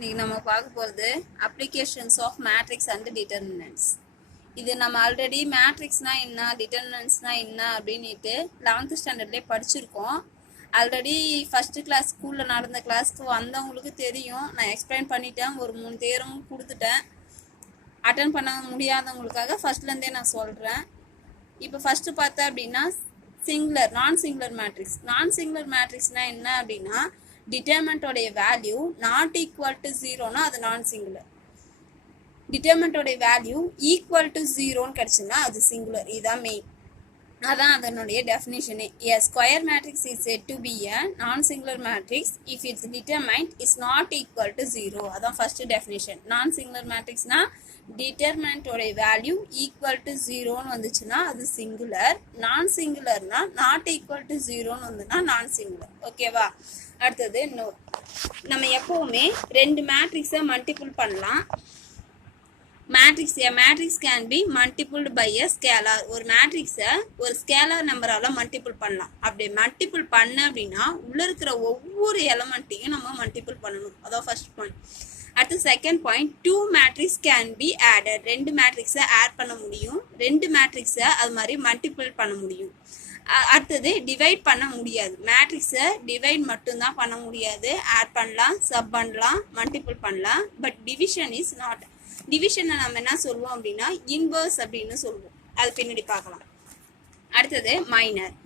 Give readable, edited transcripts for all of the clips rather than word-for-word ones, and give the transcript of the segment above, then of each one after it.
இன்னைக்கு நம்ம பார்க்க போகிறது applications of matrix and determinants. இது நம்ம ஆல்ரெடி மேட்ரிக்ஸ்னா என்ன, டிட்டர்மினன்ட்ஸ்னா என்ன அப்படின்ட்டு 11th ஸ்டாண்டர்ட்லேயே படிச்சிருக்கோம். ஆல்ரெடி ஃபஸ்ட்டு கிளாஸ் ஸ்கூலில் நடந்த கிளாஸ்க்கு வந்தவங்களுக்கு தெரியும். நான் எக்ஸ்பிளைன் பண்ணிட்டேன், ஒரு 3 தேரும் கொடுத்துட்டேன். அட்டன் பண்ண முடியாதவங்களுக்காக ஃபஸ்ட்லேருந்தே நான் சொல்கிறேன். இப்போ ஃபஸ்ட்டு பார்த்தேன் அப்படின்னா singular non singular matrix. Non singular மேட்ரிக்ஸ்னால் என்ன அப்படின்னா டிட்டர்மெண்ட்டோடைய வேல்யூ நாட் ஈக்குவல் டு 0னா அது நான் சிங்குலர். டிட்டர்மெண்ட்டோடைய வேல்யூ ஈக்குவல் டு 0ன்னு கிடச்சுன்னா அது சிங்குலர். இதுதான் மெயின், அதான் அதனுடைய டெஃபினேஷனே. A square matrix is said to be a non-singular matrix if its determinant is not equal to 0. அதான் ஃபர்ஸ்ட் டெஃபினேஷன். non-singular matrixனா டிட்டர்மினன்ட் உடைய வேல்யூ ஈக்குவல் டு 0ன்னு வந்துச்சுன்னா அது சிங்குலர். நான் சிங்குலர்னா நாட் ஈக்குவல் டு 0ன்னு வந்துன்னா நான் சிங்குலர். ஓகேவா? அடுத்தது நோட். நம்ம எப்பவுமே 2 மேட்ரிக்ஸை மல்டிபிள் பண்ணலாம். A matrix can be multiplied by a scalar. ஒரு மேட்ரிக்ஸை ஒரு ஸ்கேலார் நம்பரால் மல்டிபிள் பண்ணலாம். அப்படி மல்டிபிள் பண்ண அப்படின்னா உள்ள இருக்கிற ஒவ்வொரு எலமெண்ட்டையும் நம்ம மல்டிபிள் பண்ணணும். அதான் ஃபர்ஸ்ட் பாயிண்ட். அடுத்து second point, 2 matrix can be added. 2 மேட்ரிக்ஸை ஆட் பண்ண முடியும். 2 மேட்ரிக்ஸை அது மாதிரி மல்டிபிள் பண்ண முடியும். அடுத்தது டிவைட் பண்ண முடியாது. மேட்ரிக்ஸை டிவைட் மட்டும்தான் பண்ண முடியாது. ஆட் பண்ணலாம், சப் பண்ணலாம், மல்டிபிள் பண்ணலாம். But division is not. டிவிஷனை நம்ம என்ன சொல்லுவோம் அப்படின்னா இன்வர்ஸ் அப்படின்னு சொல்லுவோம். அது பின்னாடி பார்க்கலாம். அடுத்தது மைனர்.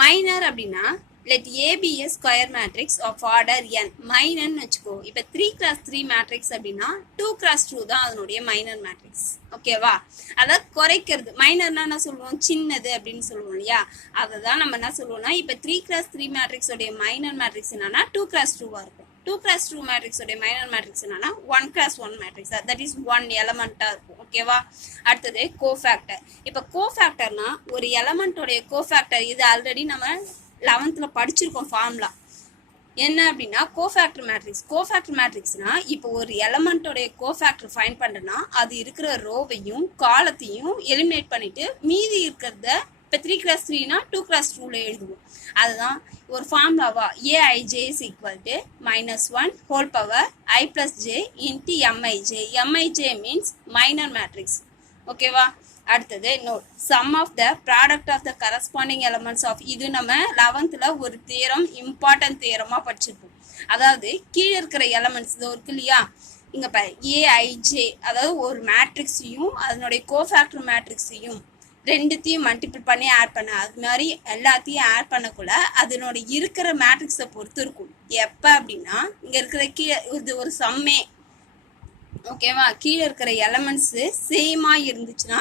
மைனர் அப்படின்னா let A be a square matrix of order n. மைனர்னு வச்சுக்கோ. இப்போ 3x3 மேட்ரிக்ஸ் அப்படின்னா 2x2 தான் அதனுடைய மைனர் மேட்ரிக்ஸ். ஓகேவா? அதை குறைக்கிறது. மைனர்னா என்ன சொல்லுவோம், சின்னது அப்படின்னு சொல்லுவோம் இல்லையா? அதை தான் நம்ம என்ன சொல்லுவோம்னா இப்போ 3x3 மேட்ரிக்ஸோடைய மைனர் மேட்ரிக்ஸ் என்னன்னா 2x2வா இருக்கும். 2x2 மேட்ரிக்ஸோடைய மைனர் மேட்ரிக்ஸ் என்னன்னா 1x1 மேட்ரிக்ஸ். தட் இஸ் 1 எலமெண்ட்டாக இருக்கும். ஓகேவா? அடுத்தது கோஃபேக்டர். இப்போ கோஃபேக்டர்னா ஒரு எலமெண்ட்டோடைய கோஃபேக்டர். இது ஆல்ரெடி நம்ம 11th படிச்சிருக்கோம் ஃபார்முலா. என்ன அப்படின்னா கோஃபேக்டர் மேட்ரிக்ஸ். கோஃபேக்டர் மேட்ரிக்ஸ்னா இப்போ ஒரு எலமெண்ட்டோடைய கோஃபேக்டர் ஃபைண்ட் பண்ணுறேன்னா அது இருக்கிற ரோவையும் காலத்தையும் எலிமினேட் பண்ணிட்டு மீதி இருக்கிறத இப்போ 3x3னா 2x2ல எழுதுவோம். அதுதான் ஒரு ஃபார்முலாவா aij is equal to -1 whole power I plus j into mij. mij means minor matrix. ஓகேவா? அடுத்தது note, sum of the product of the corresponding elements of. இது நம்ம 11th ஒரு தேரம், இம்பார்ட்டன்ட் தேரமாக படிச்சிருப்போம். அதாவது கீழே இருக்கிற எலமெண்ட்ஸ் இது இருக்கு இல்லையா, இங்கே பாரு ஏஐஜே, அதாவது ஒரு மேட்ரிக்ஸையும் அதனுடைய கோஃபேக்டர் மேட்ரிக்ஸையும் ரெண்டுத்தையும் மல்டிபிள் பண்ணி ஆட் பண்ண, அது மாதிரி எல்லாத்தையும் ஆட் பண்ணக்குள்ள அதனோட இருக்கிற மேட்ரிக்ஸை பொறுத்து இருக்கும். எப்போ அப்படின்னா இங்கே இருக்கிற கீழே இது ஒரு சம்மே. ஓகேவா? கீழே இருக்கிற எலமெண்ட்ஸு சேமாக இருந்துச்சுன்னா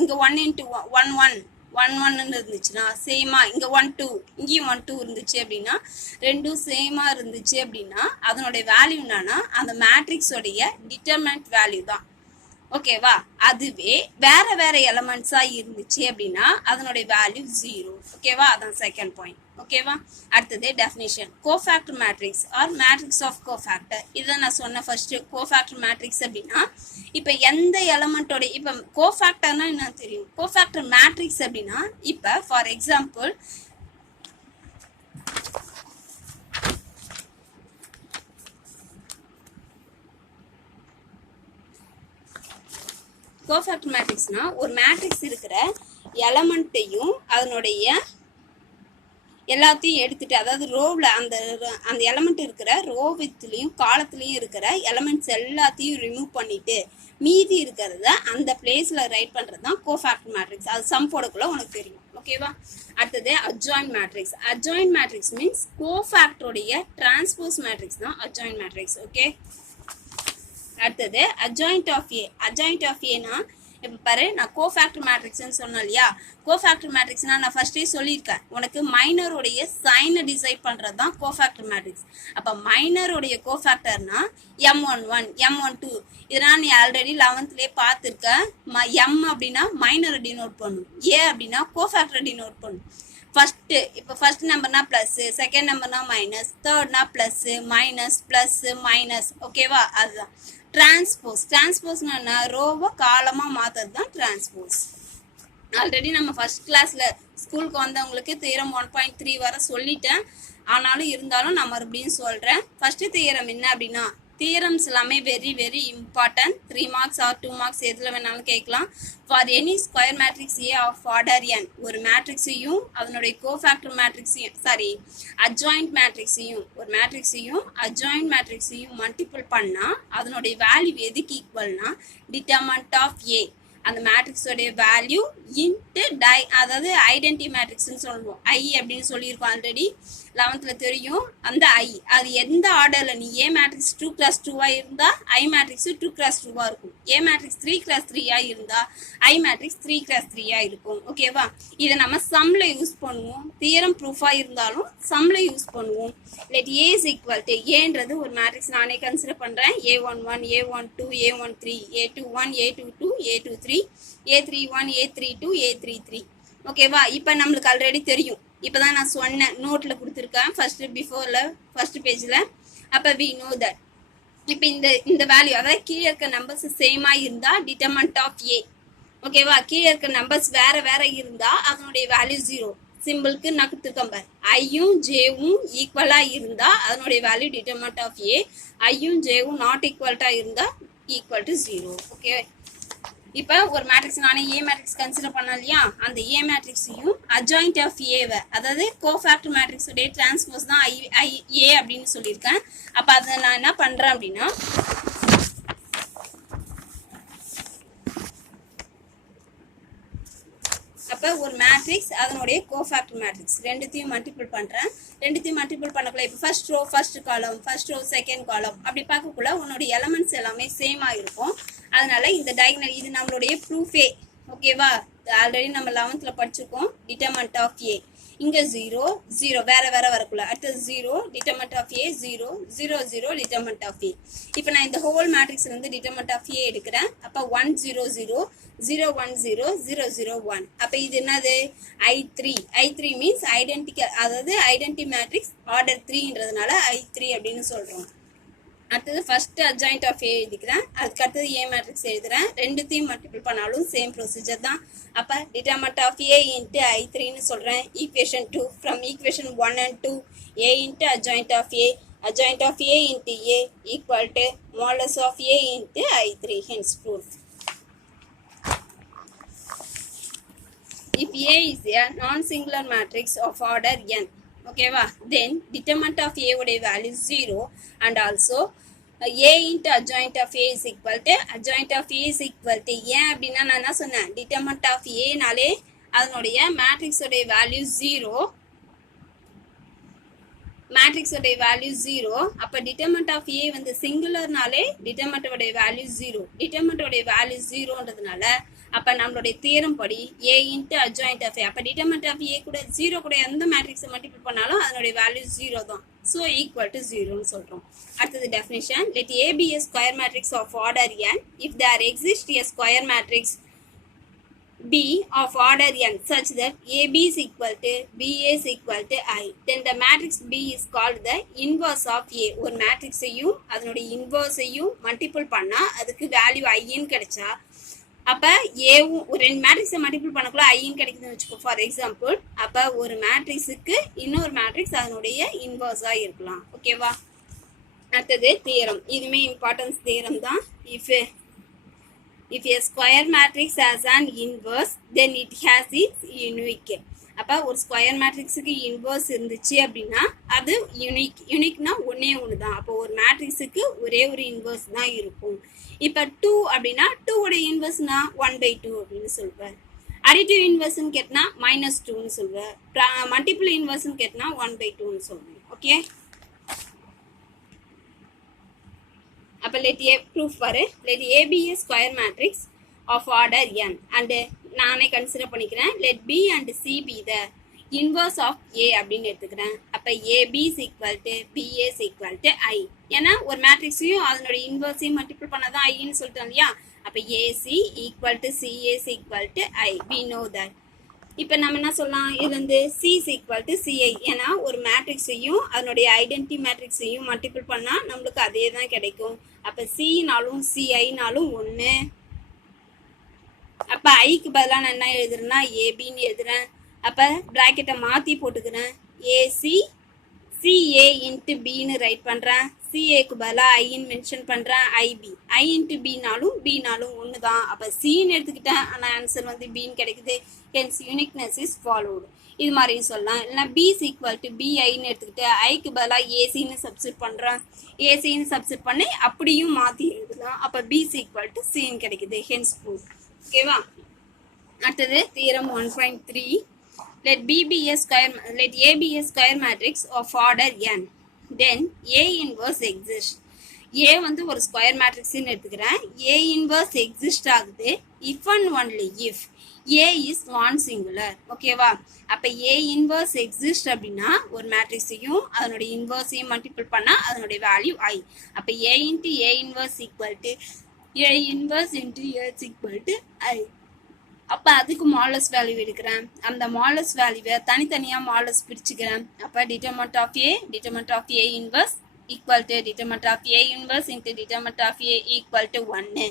இங்கே 1 into 1 இருந்துச்சுன்னா சேமா, இங்கே 1 2 இங்கேயும் 1 2 இருந்துச்சு அப்படின்னா ரெண்டும் சேமாக இருந்துச்சு அப்படின்னா அதனுடைய வேல்யூ என்னன்னா அந்த மேட்ரிக்ஸோடைய டிட்டர்மினன்ட் வேல்யூ தான். ஓகேவா? அதுவே வேற எலமெண்ட்ஸாக இருந்துச்சு அப்படின்னா அதனுடைய வேல்யூ 0. ஓகேவா? அதான் செகண்ட் பாயிண்ட். ஓகேவா? அடுத்தது definition. Cofactor matrix or matrix of cofactor. இதை நான் சொன்ன ஃபர்ஸ்ட். கோஃபேக்டர் மேட்ரிக்ஸ் அப்படின்னா இப்போ எந்த எலமெண்ட்டோட, இப்போ கோஃபேக்டர்னா என்ன தெரியும். கோஃபேக்டர் மேட்ரிக்ஸ் அப்படின்னா இப்போ ஃபார் எக்ஸாம்பிள் கோஃபேக்டர் மேட்ரிக்ஸ்னா ஒரு மேட்ரிக்ஸ் இருக்கிற எலமெண்ட்டையும் அதனுடைய எல்லாத்தையும் எடுத்துட்டு, அதாவது ரோவில் அந்த எலமெண்ட் இருக்கிற ரோவித்துலேயும் காலத்துலேயும் இருக்கிற எலமெண்ட்ஸ் எல்லாத்தையும் ரிமூவ் பண்ணிட்டு மீதி இருக்கிறத அந்த பிளேஸில் ரைட் பண்ணுறது தான் கோஃபேக்டர் மேட்ரிக்ஸ். அது சம் போடக்குள்ள உனக்கு தெரியும். ஓகேவா? அடுத்தது adjoint matrix. Adjoint matrix means கோஃபேக்டருடைய டிரான்ஸ்போஸ் மேட்ரிக்ஸ் தான் அட்ஜாயின்ட் மேட்ரிக்ஸ். ஓகே? அடுத்தது adjoint of A. Adjoint of ஏனா இப்போ பாரு, நான் கோஃபேக்டர் மேட்ரிக்ஸ்ன்னு சொன்னேன் இல்லையா. கோஃபேக்டர் மேட்ரிக்ஸ்னா நான் ஃபர்ஸ்டே சொல்லியிருக்கேன் உனக்கு, மைனருடைய சைனை டிசைட் பண்ணுறது தான் கோஃபேக்டர் மேட்ரிக்ஸ். அப்போ மைனருடைய கோஃபேக்டர்னா M11 M12 இதெல்லாம் நீ ஆல்ரெடி 11th பார்த்துருக்க. M அப்படின்னா மைனரை டினோட் பண்ணும், ஏ அப்படின்னா கோஃபேக்டரை டினோட் பண்ணும். ஃபஸ்ட்டு இப்போ ஃபர்ஸ்ட் நம்பர்னா ப்ளஸ்ஸு, செகண்ட் நம்பர்னா மைனஸ், தேர்ட்னா ப்ளஸ்ஸு மைனஸ். ஓகேவா? அதுதான் டிரான்ஸ்போஸ். டிரான்ஸ்போஸ்னா என்ன, ரோவை காலமாக மாற்றுறது தான் டிரான்ஸ்போஸ். ஆல்ரெடி நம்ம ஃபர்ஸ்ட் கிளாஸில் ஸ்கூலுக்கு வந்தவங்களுக்கு தியரம் 1.3 வர சொல்லிட்டேன். ஆனாலும் இருந்தாலும் நான் மறுபடியும் சொல்கிறேன். ஃபஸ்ட்டு தியரம் என்ன அப்படின்னா தியரம்ஸ் எல்லாமே very important. 3 marks or 2 marks எதில் வேணாலும் கேட்கலாம். For any square matrix A of order n, ஒரு மேட்ரிக்ஸையும் அதனுடைய கோஃபேக்டர் மேட்ரிக்ஸையும் அட்ஜாயிண்ட் மேட்ரிக்ஸையும் ஒரு மேட்ரிக்ஸையும் அட்ஜாயிண்ட் மேட்ரிக்ஸையும் மல்டிபிள் பண்ணால் அதனுடைய வேல்யூ எதுக்கு ஈக்குவல்னா டிட்டர்மினன்ட் ஆஃப் ஏ, அந்த மேட்ரிக்ஸோடைய வேல்யூ இன்ட்டு அதாவது ஐடென்டி மேட்ரிக்ஸ்ன்னு சொல்லுவோம். ஐ அப்படின்னு சொல்லியிருக்கோம் ஆல்ரெடி 11th தெரியும். அந்த ஐ அது எந்த ஆர்டரில் நீ ஏ மேட்ரிக்ஸ் 2x2 இருந்தால் ஐ மேட்ரிக்ஸ் 2x2 இருக்கும். ஏ மேட்ரிக்ஸ் 3x3 இருந்தால் ஐ மேட்ரிக்ஸ் 3x3 இருக்கும். ஓகேவா? இதை நம்ம சம்மில் யூஸ் பண்ணுவோம். தியரம் ப்ரூஃபாக இருந்தாலும் சம்மில் யூஸ் பண்ணுவோம். Let A is equal to ஏன்றது ஒரு மேட்ரிக்ஸ் நானே கன்சிடர் பண்ணுறேன். A11 A12 A13 A21 A22 A23 A31 A32 A33. ஓகேவா? இப்போ நம்மளுக்கு ஆல்ரெடி தெரியும். இப்போ தான் நான் சொன்னேன், நோட்டில் கொடுத்துருக்கேன் ஃபர்ஸ்ட் பேஜில். அப்போ வி நோ தட் இப்போ இந்த வேல்யூ அதாவது கீழே இருக்க நம்பர்ஸ் சேமாக இருந்தால் டிட்டர்மினன்ட் ஆஃப் ஏ. ஓகேவா? கீழே இருக்க நம்பர்ஸ் வேற இருந்தால் அதனுடைய வேல்யூ 0. சிம்பிளுக்கு நான் கொடுத்துருக்கேன் பாரு, ஐயும் ஜேவும் ஈக்குவலாக இருந்தால் அதனுடைய வேல்யூ டிட்டர்மினன்ட் ஆஃப் ஏ, ஐயும் ஜேவும் நாட் ஈக்குவல்ட்டாக இருந்தால் ஈக்குவல் டு 0. ஓகே, இப்போ ஒரு மேட்ரிக்ஸ் நானே ஏ மேட்ரிக்ஸ் கன்சிடர் பண்ண இல்லையா, அந்த ஏ மேட்ரிக்ஸையும் அட்ஜாயிண்ட் ஆஃப் ஏவை அதாவது கோஃபேக்டர் மேட்ரிக்ஸுடைய டிரான்ஸ்போஸ் தான் ஏ அப்படின்னு சொல்லியிருக்கேன். அப்போ அதை நான் என்ன பண்ணுறேன் அப்படின்னா அப்போ ஒரு மேட்ரிக்ஸ் அதனுடைய கோஃபேக்டர் மேட்ரிக்ஸ் ரெண்டுத்தையும் மல்டிபிள் பண்ணுறேன். ரெண்டுத்தையும் மல்டிபிள் பண்ணக்குள்ள இப்போ first row first column, first row second column அப்படி பார்க்கக்குள்ள உன்னுடைய எலமெண்ட்ஸ் எல்லாமே சேமாக இருக்கும். அதனால இந்த டயகனல் இது நம்மளுடைய ப்ரூஃபே. ஓகேவா? ஆல்ரெடி நம்ம 11th படிச்சிருக்கோம். டிட்டர்மினன்ட் ஆஃப் ஏ இங்கே 0 வேற வரக்குள்ள அடுத்தது 0 determinant of A 0 0 0 determinant of A. இப்போ நான் இந்த ஹோல் மேட்ரிக்ஸ்ல இருந்து டிட்டர்மினன்ட் ஆஃப் ஏ எடுக்கிறேன். அப்போ 1 0 0 0 1 0 0 0 1. அப்போ இது என்னது I3 மீன்ஸ் ஐடென்டிக்கல் அதாவது ஐடென்டி மேட்ரிக்ஸ் ஆர்டர் 3ன்றதுனால I3 அப்படின்னு சொல்கிறோம். அடுத்தது ஃபர்ஸ்ட் அட்ஜாயிண்ட் ஆஃப் ஏ எழுதிக்கிறேன். அதுக்கு அடுத்தது ஏ மேட்ரிக்ஸ் எழுதுறேன். ரெண்டுத்தையும் மல்டிபிள் பண்ணாலும் சேம் ப்ரொசீஜர் தான். அப்போ டிட்டர்மினன்ட் ஆஃப் ஏ இன்ட்டு I3ன்னு சொல்கிறேன். Equation 2 from equation 1 and 2 A into adjoint of A into A equal to modulus of A into I3. Hence proof. If A is a non-singular matrix of order n, ஓகேவா, தென் determinant of A உடைய value 0 and also A into adjoint of A is equal to ஏன் அப்படின்னா நான் என்ன சொன்னேன், determinant of ஏனாலே அதனுடைய மேட்ரிக்ஸோடைய value 0. அப்போ determinant of ஏ வந்து சிங்குலர்னாலே டிட்டர்மினன்ட்டோடைய வேல்யூ 0. டிட்டர்மினன்ட்டோடைய வேல்யூ 0ன்றதுனால அப்போ நம்மளுடைய தியரம் படி ஏ இன்ட்டு அட்ஜாயிண்ட் ஆஃப் ஏ, அப்போ டிட்டர்மினன்ட் ஆஃப் ஏ கூட 0 கூட எந்த மேட்ரிக்ஸை மல்டிபிள் பண்ணாலும் அதனுடைய வேல்யூ 0 தான். ஸோ ஈக்குவல் டு 0ன்னு சொல்கிறோம். அடுத்தது definition. Let A be a square matrix of order n if there exists a square matrix B of order n such that AB is equal to BA is equal to I, then the matrix B is called the inverse of A. ஒரு மேட்ரிக்ஸையும் அதனுடைய இன்வர்ஸையும் multiple பண்ணால் அதுக்கு value ஐன்னு கிடைச்சா அப்போ ஏவும் ஒரு ரெண்டு மேட்ரிக்ஸை மல்டிபிள் பண்ணக்குள்ள ஐன்னு கிடைக்குதுன்னு வச்சுக்கோ ஃபார் எக்ஸாம்பிள். அப்போ ஒரு மேட்ரிக்ஸுக்கு இன்னொரு மேட்ரிக்ஸ் அதனுடைய இன்வர்ஸாக இருக்கலாம். ஓகேவா? அடுத்தது தியரம். இதுவுமே இம்பார்ட்டன்ஸ் தியரம் தான். If a square matrix has an inverse, then it has its unique. அப்போ ஒரு ஸ்கொயர் மேட்ரிக்ஸுக்கு இன்வர்ஸ் இருந்துச்சு அப்படின்னா அது யூனிக்னா ஒன்று தான். அப்போ ஒரு மேட்ரிக்ஸுக்கு ஒரே ஒரு இன்வர்ஸ் தான் இருக்கும். இப்போ 2 அப்படின்னா 2 உடைய இன்வர்ஸ்னா 1/2 அப்படின்னு சொல்வேன். அடிட்டிவ் இன்வர்ஸ்ன்னு கேட்டினா -2ன்னு சொல்வேன். மல்டிபிள் இன்வர்ஸ்ன்னு கேட்டினா 1/2ன்னு சொல்வேன். ஓகே, அப்போ லெட் ஏ ப்ரூஃப் பாரு. Let A be a square matrix of order n and நானே கன்சிடர் பண்ணிக்கிறேன். Let B and C be the inverse of A அப்படின்னு எடுத்துக்கிறேன். அப்போ AB is equal to BA is equal to I. ஏன்னா ஒரு மேட்ரிக்ஸையும் அதனுடைய இன்வர்ஸையும் மல்டிபிள் பண்ணாதான் ஐன்னு சொல்லிட்டோம் இல்லையா. அப்போ AC equal to CA is equal to I. We know that. இப்போ நம்ம என்ன சொல்லலாம், இது வந்து C is equal to CI. ஏன்னா ஒரு மேட்ரிக்ஸையும் அதனுடைய ஐடென்டி மேட்ரிக்ஸையும் மல்டிபிள் பண்ணால் நம்மளுக்கு அதே தான் கிடைக்கும். அப்போ சினாலும் சிஐனாலும் ஒன்று. அப்போ ஐக்கு பதிலாக நான் என்ன எழுதுறேன்னா ஏபின்னு எழுதுறேன். அப்போ ப்ராக்கெட்டை மாற்றி போட்டுக்கிறேன். ஏசி சிஏ இன்ட்டு பின்னு ரைட் பண்ணுறேன். சிஏக்கு பதிலாக ஐன்னு மென்ஷன் பண்ணுறேன் ஐபி. ஐ இன்ட்டு பினாலும் ஒன்று தான். அப்போ சின்னு எடுத்துக்கிட்டேன், ஆனால் ஆன்சர் வந்து பின்னு கிடைக்குது. Hence uniqueness is followed. இது மாதிரியும் சொல்லலாம். இல்லைனா பிஸ் ஈக்குவல் டு பிஐன்னு எடுத்துக்கிட்டு ஐக்கு பதிலாக ஏசின்னு சப்ஸ்டிட் பண்ணுறேன். ஏசின்னு சப்ஸ்டிட் பண்ணி அப்படியும் மாற்றி எழுதலாம். அப்போ பிஸ் ஈக்குவல் டு சின்னு கிடைக்குது. Hence prove. ஓகேவா? அடுத்தது theorem 1.3. let A be a square matrix of order n, then A inverse exists. A வந்து ஒரு ஸ்கொயர் மேட்ரிக்ஸ்னு எடுத்துக்கிறேன். A inverse exist ஆகுது if and only if A is non singular. ஓகேவா? அப்போ A inverse exist அப்படின்னா ஒரு மேட்ரிக்ஸையும் அதனுடைய இன்வர்ஸையும் மல்டிபிள் பண்ணால் அதனுடைய வேல்யூ I. அப்போ A into A inverse equal to A inverse into A is equal to I. அப்போ அதுக்கு மாலஸ் வேல்யூ எடுக்கிறேன். அந்த மாலஸ் வேல்யூவை தனித்தனியாக மாலஸ் பிரிச்சுக்கிறேன். அப்போ determinant of A inverse equal to determinant of A inverse into determinant of A equal to 1.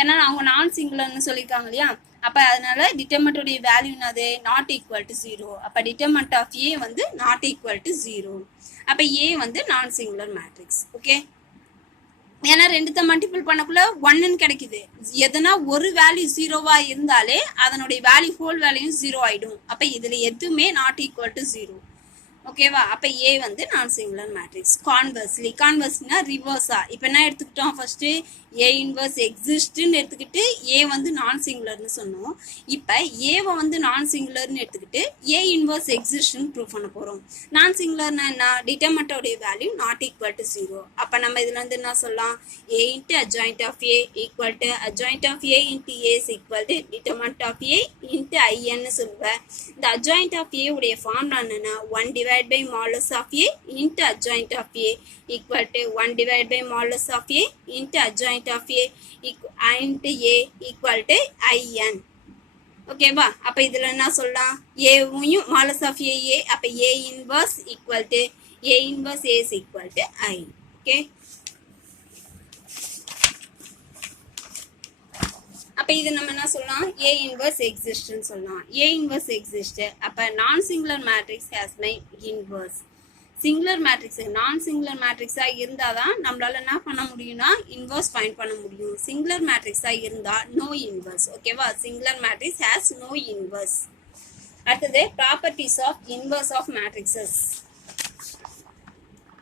ஏன்னா அவங்க நான் சிங்குலர்னு சொல்லியிருக்காங்க இல்லையா? அப்போ அதனால டிட்டர்மெண்ட்டுடைய வேல்யூ என்னது? Not equal to 0. அப்போ டிட்டர்மெண்ட் ஆஃப் ஏ வந்து நாட் ஈக்குவல் டு 0. அப்போ ஏ வந்து நான் சிங்குலர் மேட்ரிக்ஸ். ஓகே, ஏன்னா ரெண்டுத்த மல்டிபிள் பண்ணக்குள்ள 1ன்னு கிடைக்குது. எதனா ஒரு வேல்யூ 0வா இருந்தாலே அதனுடைய வேல்யூ ஹோல் வேல்யூயும் 0 ஆயிடும். அப்ப இதுல எதுவுமே நாட் ஈக்குவல் டு 0. ஓகேவா? அப்ப ஏ வந்து நான் சிங்குலர் மேட்ரிக்ஸ். கான்வர்ஸ்னா ரிவர்ஸா. இப்போ என்ன எடுத்துக்கிட்டோம்? ஃபர்ஸ்ட் ஏ இன்வர்ஸ் எக்ஸிஸ்ட்னு எடுத்துக்கிட்டு ஏ வந்து நான் சிங்குலர்னு சொன்னோம். இப்போ ஏவை வந்து நான் சிங்குலர்னு எடுத்துக்கிட்டு ஏ இன்வர்ஸ் எக்ஸிஸ்ட்னு ப்ரூவ் பண்ண போறோம். நான் சிங்குலர்னா என்ன? டிட்டர்மெண்ட்டோடைய வேல்யூ நாட் ஈக்குவல் டு 0. அப்ப நம்ம இதுல இருந்து என்ன சொல்லலாம்? A into adjoint of A equal to adjoint of A into A is equal to determinant of A into ஐன்னு சொல்லுவேன். இந்த அட்ஜாயிண்ட் ஆஃப் ஏ உடைய ஃபார்முலா என்னன்னா 1 divided by modulus of A into adjoint of A equal to 1 divided by modulus of A into adjoint of A into A equal to IN. ஓகேவா? அப்ப இதுல என்ன சொல்லலாம்? ஏவும் மாலஸ் ஆஃப் ஏ. அப்ப A inverse equal to A inverse A is equal to I. Okay, அப்ப இது நம்ம என்ன சொல்லலாம்? ஏ இன்வர்ஸ் எக்ஸிஸ்ட்னு சொல்லலாம். A inverse exist. அப்ப non singular matrix has my inverse. Singular matrix non singular மேட்ரிக்ஸா இருந்தாதான் நம்மளால என்ன பண்ண முடியும்னா இன்வர்ஸ் ஃபைண்ட் பண்ண முடியும். சிங்குலர் மேட்ரிக்ஸா இருந்தா நோ இன்வர்ஸ். ஓகேவா? Singular matrix has no inverse. அடுத்தது properties of inverse of matrices.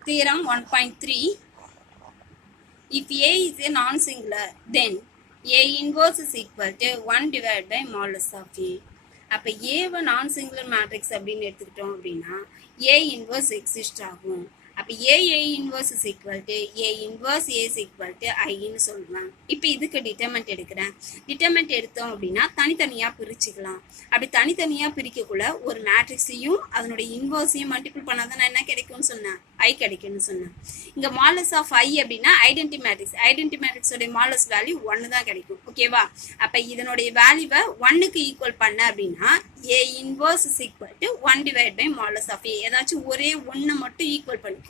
Theorem 1.3. if A is a non singular then A inverse is equal to 1 divided by modulus of A. அப்போ ஏவை நான் singular matrix அப்படின்னு எடுத்துக்கிட்டோம் அப்படின்னா A inverse exist ஆகும். அப்போ A inverse is equal to A inverse A is equal to ஐன்னு சொல்லுவேன். இப்போ இதுக்கு டிட்டர்மெண்ட் எடுக்கிறேன். டிட்டர்மெண்ட் எடுத்தோம் அப்படின்னா தனித்தனியாக பிரிச்சுக்கலாம். அப்படி தனித்தனியாக பிரிக்கக்குள்ள ஒரு மேட்ரிக்ஸையும் அதனுடைய இன்வர்ஸையும் மல்டிபிள் பண்ணாதான் நான் என்ன கிடைக்கும்னு சொன்னேன்? ஐ கிடைக்கும்னு சொன்னேன். இங்கே மாலஸ் ஆஃப் ஐ அப்படின்னா ஐடென்டி மேட்ரிக்ஸோடைய மாலஸ் வேல்யூ 1 தான் கிடைக்கும். ஓகேவா? அப்போ இதனுடைய வேல்யூவை 1க்கு ஈக்குவல் பண்ண அப்படின்னா A inverse is equal to 1 divide by modulus of A. ஏதாச்சும் ஒரே 1 மட்டும் ஈக்குவல் பண்ணிக்கும்.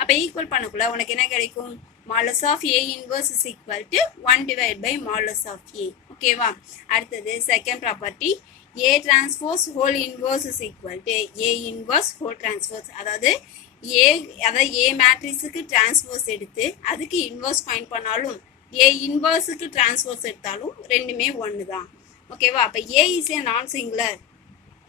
அப்போ ஈக்குவல் பண்ணக்குள்ள உனக்கு என்ன கிடைக்கும்? Modulus of A inverse is equal to 1 divide by modulus of A. ஓகேவா? அடுத்தது second property A transpose whole inverse is equal to A inverse whole transpose. அதாவது ஏ மேட்ரிக்ஸுக்கு டிரான்ஸ்போஸ் எடுத்து அதுக்கு இன்வர்ஸ் ஃபைண்ட் பண்ணாலும் ஏ இன்வர்ஸுக்கு டிரான்ஸ்போஸ் எடுத்தாலும் ரெண்டுமே 1 தான். ஓகேவா? அப்போ ஏ இஸ் ஏ நான் சிங்குலர்.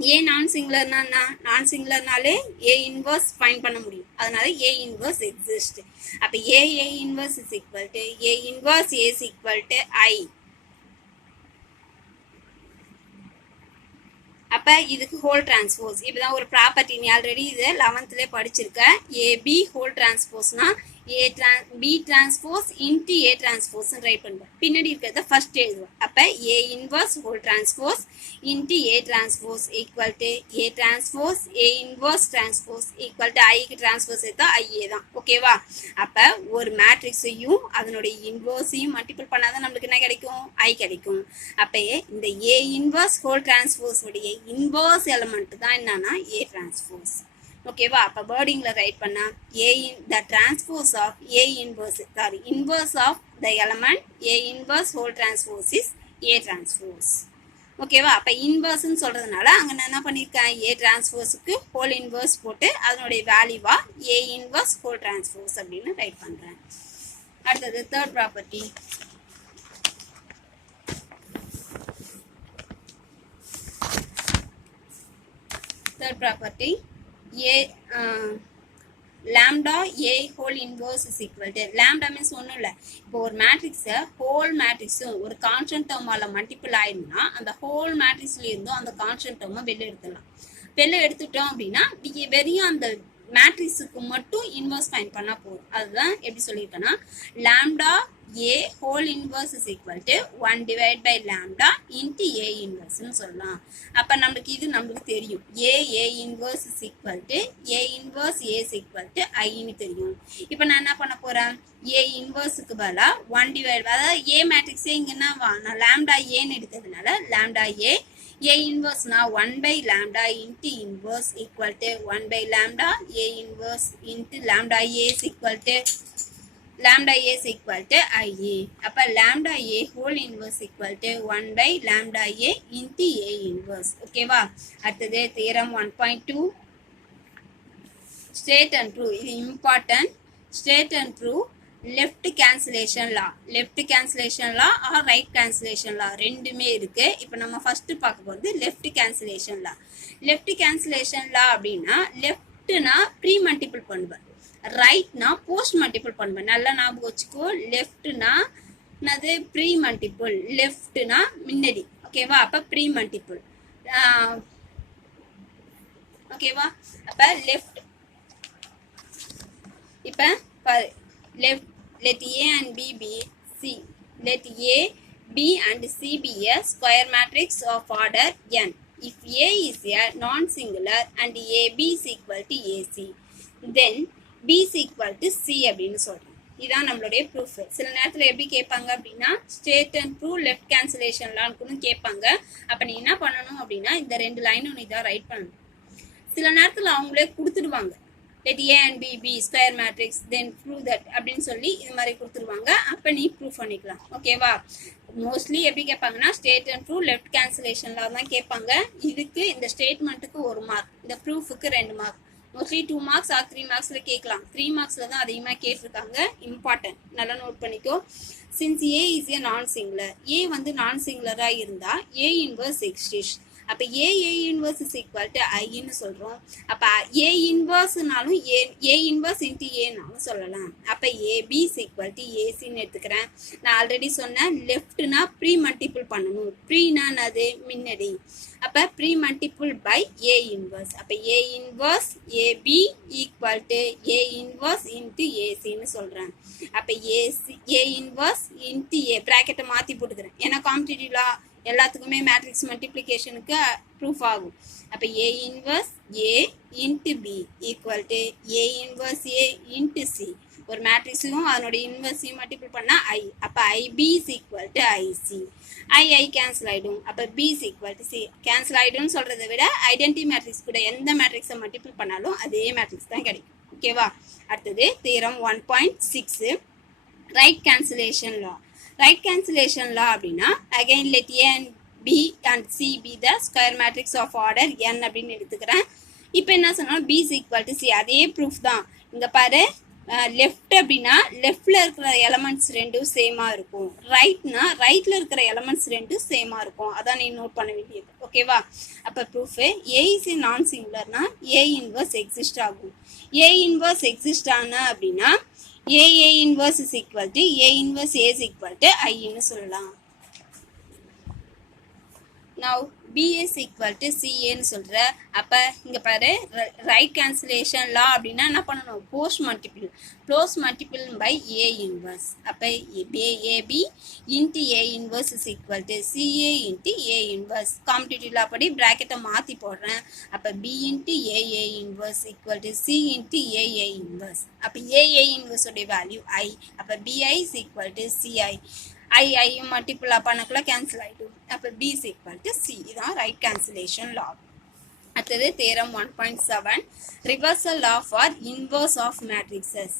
ஏ நான் சிங்குலர்னா என்ன? நான் சிங்குலர்னாலே ஏ இன்வர்ஸ் ஃபைண்ட் பண்ண முடியும். அதனால ஏ இன்வர்ஸ் எக்ஸிஸ்ட். அப்போ A inverse is equal to A inverse A is equal to I. அப்போ இதுக்கு ஹோல் டிரான்ஸ்போஸ் இப்போதான் ஒரு ப்ராப்பர்ட்டி. நீ ஆல்ரெடி இது 11th படிச்சிருக்க. ஏபி ஹோல் டிரான்ஸ்போஸ்னா B transpose into A transpose right பண்ணுவேன். பின்னாடி இருக்கிறத ஃபர்ஸ்ட் எழுதுவேன். அப்போ A inverse whole transpose into A transpose equal to A transpose A inverse transpose equal to ஐக்கு டிரான்ஸ்போஸ் எடுத்தா ஐஏ தான். ஓகேவா? அப்போ ஒரு மேட்ரிக்ஸையும் அதனுடைய இன்வர்ஸையும் மல்டிபிள் பண்ணாதான் நம்மளுக்கு என்ன கிடைக்கும்? ஐ கிடைக்கும். அப்போ இந்த ஏ இன்வர்ஸ் ஹோல் டிரான்ஸ்போஸ் உடைய இன்வர்ஸ் எலிமெண்ட் தான் என்னன்னா ஏ டிரான்ஸ்போஸ். ஓகேவா? அப்போ வேர்டிங்கில் ரைட் பண்ணா the transpose of A inverse of the element A inverse whole transpose is A transpose. ஓகேவா? அப்போ இன்வர்ஸ்ன்னு சொல்கிறதுனால அங்கே நான் என்ன பண்ணியிருக்கேன், ஏ டிரான்ஸ்போஸுக்கு ஹோல் இன்வர்ஸ் போட்டு அதனுடைய வேல்யூவா ஏ இன்வர்ஸ் ஹோல் டிரான்ஸ்போஸ் அப்படின்னு ரைட் பண்ணுறேன். அடுத்தது third property. Third property, A lambda A whole inverse is equal to lambda means ஒன்றும் இல்லை, இப்போ ஒரு மேட்ரிக்ஸை ஹோல் மேட்ரிக்ஸும் ஒரு கான்ஸ்டன்ட் டேர்மால் மல்டிபிள் ஆயிடும்னா அந்த ஹோல் மேட்ரிக்ஸ்ல இருந்தும் அந்த கான்ஸ்டன்ட் டேர்மை வெளில எடுத்துடலாம். வெளில எடுத்துட்டோம் அப்படின்னா நீங்கள் வெறும் அந்த மேட்ரிக்ஸுக்கு மட்டும் இன்வர்ஸ் ஃபைண்ட் பண்ணால் போதும். அதுதான் எப்படி சொல்லியிருக்கேன்னா lambda A whole inverse is equal to 1 divided by lambda into A inverse ன்னு சொல்லலாம். அப்போ நம்மளுக்கு தெரியும் A inverse is equal to A inverse A is equal to Iன்னு தெரியும். இப்போ நான் என்ன பண்ண போகிறேன், A inverseக்கு பதிலாக 1 divided, அதாவது A மேட்ரிக்ஸே இங்கன்னா நான் lambda Aன்னு எடுத்ததுனால lambda A inverse now 1 by lambda into inverse equal to 1 by lambda A inverse into lambda A is equal to lambda A is equal to IA. அப்போ lambda A whole inverse equal to 1 by lambda A into A inverse. ஓகேவா? அடுத்தது theorem 1.2 state and prove. இது important. State and prove left cancellation law. left cancellation law or right cancellation law ரெண்டுமே இருக்கு. இப்போ நம்ம first பார்க்க போகிறது left cancellation law. left cancellation law அப்படின்னா லெஃப்ட்னா ப்ரீ மல்டிபிள் பண்ணுவேன், ரைட்னா போஸ்ட் மல்டிபிள் பண்ணுவேன். நல்லா ஞாபகம் வச்சுக்கோ. லெஃப்ட்னா என்னது, ப்ரீ மல்டிபிள். லெஃப்ட்னா முன்னாடி. ஓகேவா? அப்போ ப்ரீ மல்டிபிள். ஓகேவா? அப்போ லெஃப்ட். இப்போ left, let A and B be C. Let A, B and C be a square matrix of order n. If A is a non-singular and AB is equal to AC, then B is equal to C அப்படின்னு சொல்கிறோம். இதுதான் நம்மளுடைய proof. சில நேரத்தில் எப்படி கேட்பாங்க அப்படின்னா state and prove left கேன்சலேஷன்லான்னு கேட்பாங்க. அப்போ நீ என்ன பண்ணணும் அப்படின்னா இந்த ரெண்டு லைனும் நீ தான் ரைட் பண்ணணும். சில நேரத்தில் அவங்களே கொடுத்துடுவாங்க, let A and B be square matrix then prove that அப்படின்னு சொல்லி இது மாதிரி கொடுத்துருவாங்க. அப்போ நீ ப்ரூவ் பண்ணிக்கலாம். ஓகேவா? மோஸ்ட்லி எப்படி கேட்பாங்கன்னா ஸ்டேட் அண்ட் ப்ரூவ் லெஃப்ட் கேன்சலேஷன்லாம் தான் கேட்பாங்க. இதுக்கு இந்த ஸ்டேட்மெண்ட்டுக்கு 1 மார்க், இந்த ப்ரூஃபுக்கு 2 மார்க். மோஸ்ட்லி 2 மார்க்ஸ் ஆர் 3 மார்க்ஸில் கேட்கலாம். 3 மார்க்ஸில் தான் அதிகமாக கேட்டிருக்காங்க. இம்பார்ட்டன்ட், நல்லா நோட் பண்ணிக்கோ. சின்ஸ் ஏ இஸ் ஏ நான் சிங்குலர், ஏ வந்து நான் சிங்குலராக இருந்தால் ஏ இன்வர்ஸ் எக்ஸிஸ்ட். அப்போ A inverse is equal to ஐன்னு சொல்கிறோம். அப்போ ஏ இன்வர்ஸ்னாலும் ஏ இன்வர்ஸ் இன்ட்டு ஏனாலும் சொல்லலாம். அப்போ ஏபி இஸ் ஈக்குவல் டு ஏசின்னு எடுத்துக்கிறேன். நான் ஆல்ரெடி சொன்னேன் லெஃப்ட்னா ப்ரீ மல்டிபிள் பண்ணணும். ப்ரீனா அது முன்னாடி. அப்போ pre multiple by A inverse. அப்போ A inverse AB equal to A inverse into ஏசின்னு சொல்கிறேன். அப்போ ஏ இன்வர்ஸ் இன்ட்டு ஏ ப்ராக்கெட்டை மாற்றி போட்டுக்கிறேன். ஏன்னா காம்படிட்டிவ்லா எல்லாத்துக்குமே மேட்ரிக்ஸ் மல்டிப்ளிகேஷனுக்கு ப்ரூஃப் ஆகும். அப்போ A inverse A into B equal to A inverse A into C. ஒரு மேட்ரிக்ஸையும் அதனுடைய இன்வர்ஸையும் மல்டிபிள் பண்ணால் ஐ. அப்போ IB is equal to IC. I cancel ஆகிடும். அப்போ B is equal to C. Cancel ஆகிடும்னு சொல்கிறத விட ஐடென்டி மேட்ரிக்ஸ் கூட எந்த மேட்ரிக்ஸை மல்டிபிள் பண்ணாலும் அதே மேட்ரிக்ஸ் தான் கிடைக்கும். ஓகேவா? அடுத்தது theorem 1.6 right cancellation law. Right cancellation law அப்படின்னா again let A and B and C be the square matrix of order n அப்படின்னு எடுத்துக்கிறேன். இப்போ என்ன சொன்னால் B is equal to C. அதே ப்ரூஃப் தான். இங்கே பாரு, லெஃப்ட் அப்படின்னா லெஃப்டில் இருக்கிற எலமெண்ட்ஸ் ரெண்டும் சேமாக இருக்கும். ரைட்னா ரைட்டில் இருக்கிற எலமெண்ட்ஸ் ரெண்டும் சேமாக இருக்கும். அதான் நீ நோட் பண்ண வேண்டியது. ஓகேவா? அப்போ ப்ரூஃபு ஏ இஸ் ஏ நான் சிங்குலர்னா ஏ இன்வர்ஸ் எக்ஸிஸ்ட் ஆகும். ஏ இன்வர்ஸ் எக்ஸிஸ்ட் ஆனா அப்படின்னா A inverse is equal to A inverse A is equal to ஐன்னு சொல்லலாம். Now B is equal to CAன்னு சொல்கிற. அப்போ இங்கே பாரு, ரைட் கேன்சலேஷன் லா அப்படின்னா என்ன பண்ணணும், post multiple by A inverse. அப்போ AB into A inverse is equal to CA into A inverse. Competitive law படி ப்ராக்கெட்டை மாற்றி போடுறேன். அப்போ B into A inverse equal to C into A inverse. அப்போ ஏ இன்வர்ஸோடைய வேல்யூ ஐ. அப்போ BI is equal to CI. I multiple பண்ணக்குள்ள cancel ஆகிடும். அப்போ B is equal to C. இதுதான் ரைட் கேன்சலேஷன் லா. அடுத்தது theorem 1.7 reversal law for inverse of matrices.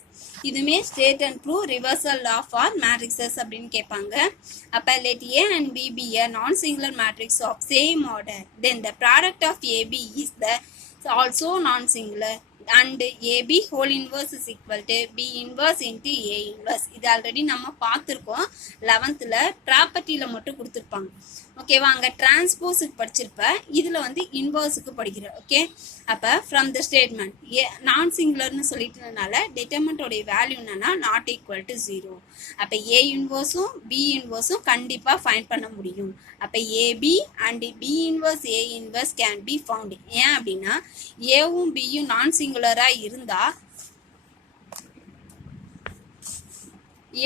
இதுமே state and prove reversal law for matrices அப்படின்னு கேட்பாங்க. அப்போ let A and B be a non-singular matrix of same order, then the product of AB is the also non-singular and AB whole inverse is equal to B inverse into A inverse. இது already நம்ம பார்த்துருக்கோம் 11th ப்ராப்பர்ட்டியில் மட்டும் கொடுத்துருப்பாங்க. ஓகேவா, அங்கே டிரான்ஸ்போஸுக்கு படிச்சிருப்ப, இதில் வந்து இன்வர்ஸுக்கு படிக்கிறேன். ஓகே, அப்போ ஃப்ரம் த ஸ்டேட்மெண்ட் நான் சிங்குலர்னு சொல்லிட்டதுனால டிட்டர்மெண்ட்டோடைய வேல்யூ என்னன்னா நாட் ஈக்குவல் டு 0. அப்போ ஏ இன்வர்ஸும் பி இன்வர்ஸும் கண்டிப்பாக ஃபைண்ட் பண்ண முடியும். அப்போ AB and B inverse A inverse can be found. ஏன் அப்படின்னா ஏவும் பியும் நான் சிங்குலராக இருந்தால்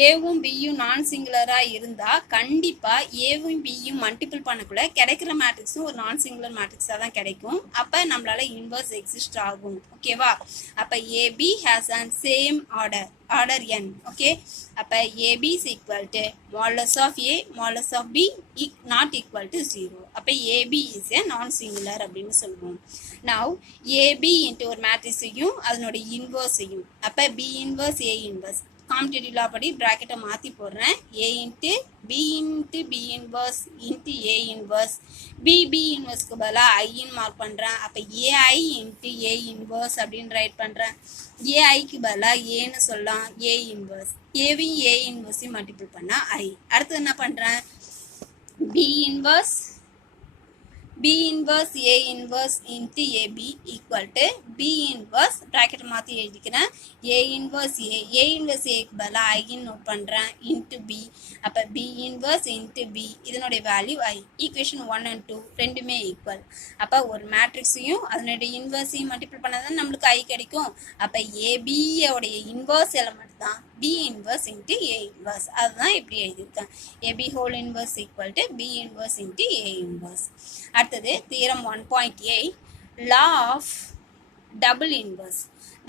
ஏவும் பியும் நான் சிங்குலராக இருந்தால் கண்டிப்பாக ஏவும் பியும் மல்டிபிள் பண்ணக்குள்ள கிடைக்கிற மேட்ரிக்ஸும் ஒரு நான் சிங்குலர் மேட்ரிக்ஸாக தான் கிடைக்கும். அப்போ நம்மளால இன்வர்ஸ் எக்ஸிஸ்ட் ஆகும். ஓகேவா, அப்போ AB has and same order n. Okay, அப்போ AB is equal to modulus of A modulus of B not equal to 0. அப்போ ஏபி இஸ் ஏ நான் சிங்குலர் அப்படின்னு சொல்லுவோம். நவ் ஏபி இன்ட்டு ஒரு மேட்ரிக்ஸையும் அதனோட இன்வர்ஸையும், அப்போ B inverse A inverse competitive law படி ப்ராக்கெட்டை மாற்றி போடுறேன். A into B inverse into A inverse B இன்வர்ஸ்க்கு பதிலாக ஐன்னு மார்க் பண்ணுறேன். அப்போ ஏஐ இன்ட்டு ஏ இன்வர்ஸ் அப்படின்னு ரைட் பண்ணுறேன். ஏஐக்கு பதிலாக ஏன்னு சொல்லலாம், ஏ இன்வர்ஸ் ஏவையும் ஏ இன்வர்ஸையும் மல்டிபிள் பண்ணால் ஐ. அடுத்து என்ன பண்ணுறேன், B inverse A inverse into AB equal to B inverse bracket மாற்றி எழுதிக்கிறேன். A inverse Aக்கு பதிலாக ஐன்னு நோட் பண்ணுறேன் into B. அப்போ B inverse into B இதனுடைய வேல்யூ I. ஈக்குவேஷன் 1 and 2 ரெண்டுமே ஈக்குவல். அப்போ ஒரு மேட்ரிக்ஸையும் அதனுடைய இன்வர்ஸையும் மல்டிபிள் பண்ணால் தான் நம்மளுக்கு I கிடைக்கும். அப்போ ஏபியோடைய இன்வர்ஸ் எலமெண்ட் தான் B inverse into A inverse. அதுதான் இப்படி எழுதியிருக்கேன். AB whole inverse equal to B inverse into A inverse. அடுத்தது theorem 1.8 law of double inverse.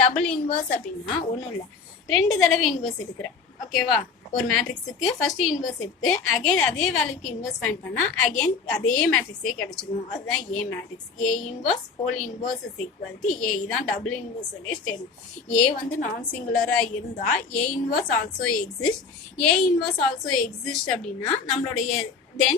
Double inverse அப்படின்னா ஒன்றும் இல்லை, 2 தடவை இன்வர்ஸ் எடுக்கிறேன். ஓகேவா, ஒரு மேட்ரிக்ஸுக்கு ஃபர்ஸ்ட் இன்வர்ஸ் எடுத்து அகைன் அதே வேல்யூக்கு இன்வர்ஸ் ஃபைண்ட் பண்ணால் அகைன் அதே மேட்ரிக்ஸே கிடச்சிடும். அதுதான் A matrix. A inverse whole inverse is equal to A. இதுதான் டபுள் இன்வர்ஸோடைய ஸ்டேட்மெண்ட். ஏ வந்து நான் சிங்குலராக இருந்தால் A inverse also exist. A inverse also exist அப்படின்னா நம்மளுடைய then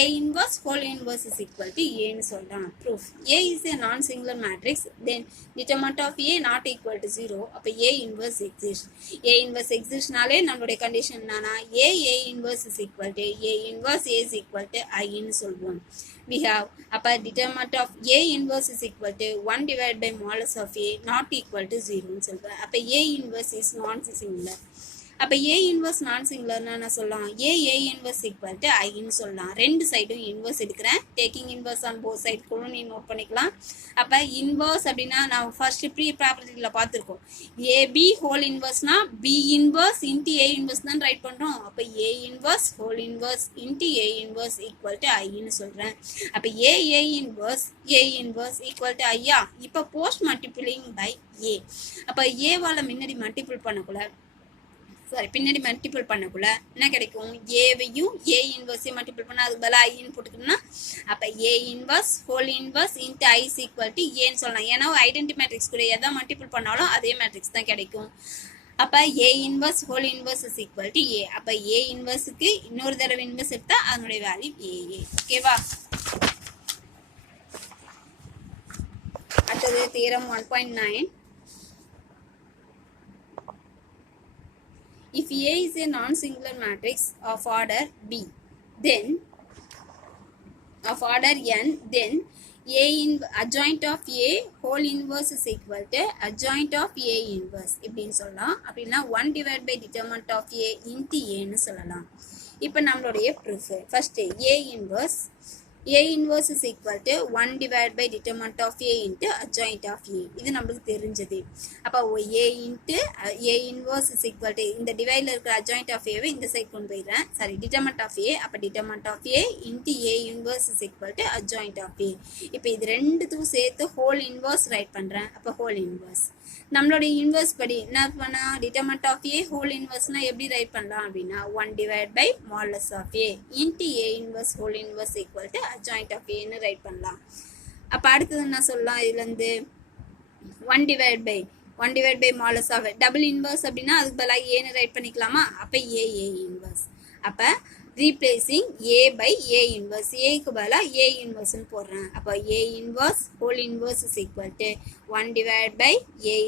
A inverse whole inverse is equal to A ன்னு சொல்லலாம். Proof. A is a non-singular matrix. Then determinant of A not equal to 0. அப்போ A inverse exists. A inverse existsனாலே நம்மளுடைய condition என்னன்னா A inverse is equal to A inverse A is equal to I ன்னு சொல்லுவோம். We have அப்போ determinant of A inverse is equal to 1 divided by modulus of A not equal to 0 ன்னு சொல்லுவேன். அப்போ A inverse is non-singular. அப்போ A inverse நான் சிங்குலர்னா நான் சொல்லலாம் ஏ இன்வர்ஸ் ஈக்குவல் டு ஐன்னு சொல்லலாம். ரெண்டு சைடும் இன்வர்ஸ் எடுக்கிறேன். Taking inverse on both side கூட நீ நோட் பண்ணிக்கலாம். அப்போ இன்வர்ஸ் அப்படின்னா நான் ஃபர்ஸ்ட் ப்ரீ ப்ராப்பர்ட்டியில் பார்த்துருக்கோம். ஏபி ஹோல் இன்வர்ஸ்னா B inverse into A inverse தான் ரைட் பண்ணுறோம். அப்போ A inverse whole inverse into A inverse equal to ஐன்னு சொல்கிறேன். அப்போ ஏ இன்வர்ஸ் ஈக்குவல் டு ஐயா. இப்போ போஸ்ட் மல்டிபிளிங் பை ஏ. அப்போ ஏவால் முன்னாடி மல்டிபிள் பண்ணக்குள்ள பின்னாடி மல்டிபிள் பண்ணக்குள்ள என்ன கிடைக்கும், ஏவையும் ஏ இன்வர்ஸையும் மல்டிபிள் பண்ணால் அதுக்கு பதிலாக ஐன்னு போட்டுக்கணும்னா அப்போ A inverse whole inverse into I equal to ஏன்னு சொல்லலாம். ஏன்னா ஐடென்டி மேட்ரிக்ஸ் கூட எதை மல்டிபிள் பண்ணாலும் அதே மேட்ரிக்ஸ் தான் கிடைக்கும். அப்போ A inverse whole inverse is equal to A. அப்போ ஏ இன்வர்ஸுக்கு இன்னொரு தடவை இன்வர்ஸ் எடுத்தால் அதனுடைய வேல்யூ ஏ. ஓகேவா, அடுத்தது theorem 1.9. If A is a non-singular matrix of order B, then of order n, then A in adjoint of A whole inverse is equal to adjoint of A inverse இப்படின்னு சொல்லலாம். அப்படின்னா 1 divided by determinant of A into A ன்னு சொல்லலாம். இப்போ நம்மளுடைய proof first A inverse is equal to 1 divided by determinant of A into adjoint of A. இது நம்மளுக்கு தெரிஞ்சது. அப்போ A into A inverse is equal to இந்த டிவைடில் இருக்கிற adjoint of A இந்த சைட் கொண்டு போயிடுறேன். Sorry, determinant of A. அப்போ determinant of A into A inverse is equal to adjoint of A. இப்போ இது ரெண்டுத்துக்கும் சேர்த்து whole inverse ரைட் பண்ணுறேன். அப்போ whole inverse நம்மளுடைய இன்வர்ஸ் படி என்ன பண்ணால் determinant of A whole inverseனா எப்படி ரைட் பண்ணலாம் அப்படின்னா 1 divided by modulus of A into A inverse whole inverse equal to adjoint of A ன்னு ரைட் பண்ணலாம். அப்போ அடுத்தது என்ன சொல்லலாம் இதுலேருந்து 1 divided by modulus of double inverse அப்படின்னா அதுக்கு பதிலாக ஏன்னு ரைட் பண்ணிக்கலாமா? அப்போ ஏ இன்வர்ஸ். அப்போ replacing A by A inverse, ஏக்கு பதிலாக ஏ இன்வர்ஸ்ன்னு போடுறேன். அப்போ A inverse whole inverse is equal to 1 divided by A